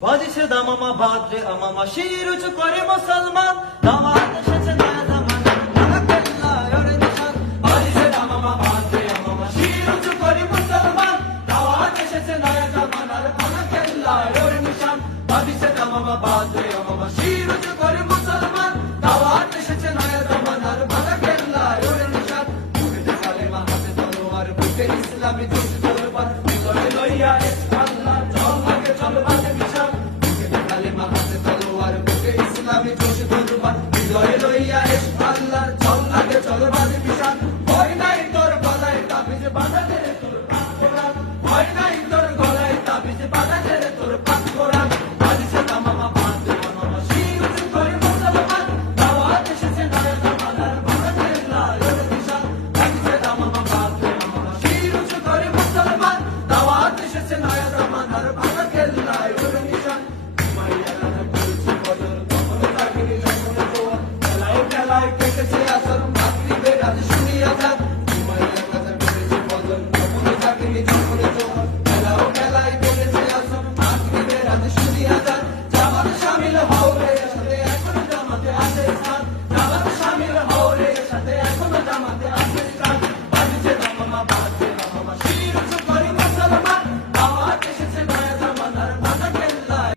Padişah damama badri amama şiir uçukları musalman. Damadı şaşın her zaman Anakella yöre nişan Padişah damama badri amama şiir uçukları musalman. Damadı şaşın her zaman Anakella yöre nişan Padişah damama badri amama şiir uçukları musalman. Damadı şaşın her zaman Anakella yöre nişan Bu bir kalema hazır var Bu bir İslami coşkuları var Bu da ya esma বাজাতে তোর পাক করা। ভয় নাই তোর গলায় তাবিজ বাজাতে তোর পাক করা। বাজিছে না মামা পাঁচ মামা শিউজ করে মশলা পান দাওয়াত এসেছে নারে জামালার ভারতের লাল দিশা। বাজিছে না মামা পাঁচ মামা শিউজ করে মশলা পান দাওয়াত এসেছে নারে জামালার ভারতের লাল দিশা। মাইয়া রানা করেছে বদল, কখনো তাকে নিলাম খেলায় খেলায় কেটেছে আসর give me for the.